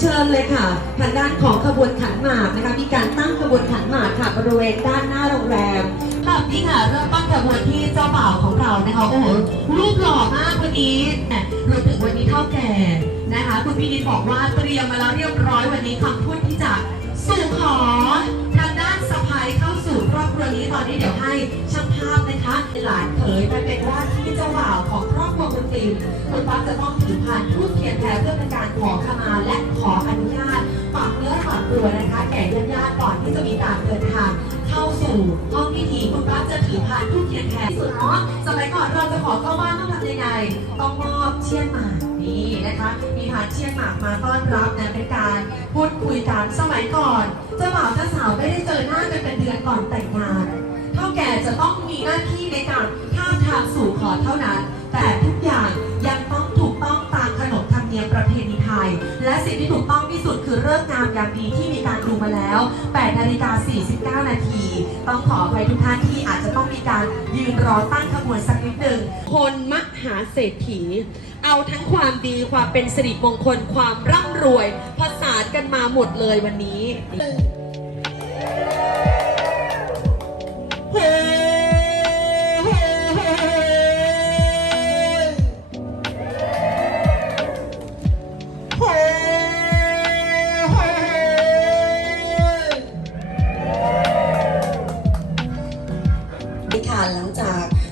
เชิญเลยค่ะทางด้านของขบวนขันหมากนะคะ มีการตั้งขบวนขันหมากค่ะบริเวณด้านหน้าโรงแรมค่ะนี่ค่ะเริ่มต้นขบวนที่เจ้าบ่าวของเรานะคะโอ้โหรูปหล่อมากวันนี้รวมถึงวันนี้เท่าแก่นะคะ คุณพี่ดินบอกว่าเตรียมมาแล้วเรียบร้อยวันนี้คำพูดที่จะสู่ขอทางด้านสะพายเข้าสู่ครอบครัวนี้ตอนนี้เดี๋ยวให้ช่างภาพนะคะหลานเขยไปเป็นว่าที่เจ้าบ่าวของครอบครัวคุณฟิล์มคุณปั๊กจะต้องถือพานทูบเทียนแพรเพื่อเป็นการขอขมา ตัวนะคะ แก่ญาติๆก่อนที่จะมีการเดินทางเข้าสู่ห้องพิธีคุณปั๊กจะถือพานทูบเทียนแพรที่สุดเนาะสมัยก่อนเราจะขอเข้าบ้านต้องทำยังไงต้องมอบเชี่ยนหมากนี่นะคะมีพานเชี่ยนหมากมาต้อนรับนะเป็นการพูดคุยกันสมัยก่อนเจ้าบ่าวเจ้าสาวไม่ได้เจอหน้ากันเป็นเดือนก่อนแต่งงานเท่าแก่จะต้องมีหน้าที่ในการท่าทางสู่ขอเท่านั้น แต่ทุกอย่างยังต้องถูก ประเพณีไทย และสิ่งที่ถูกต้องที่สุดคือเลิกษ์งามยามดีที่มีการดูมาแล้ว8นาฬิกา49 นาที ต้องขออภัยทุกท่านที่อาจจะต้องมีการยืนรอตั้งขบวนสักนิดหนึ่ง คนมหาเศรษฐี เอาทั้งความดีความเป็นสิริมงคลความร่ำรวยผสานกันมาหมดเลยวันนี้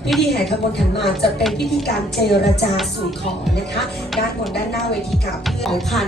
พิธีแห่ขบวนขันหมากจะเป็นพิธีการเจรจาสู่ขอนะคะ ด้านบนด้านหน้าเวทีกับเพื่อนของพัน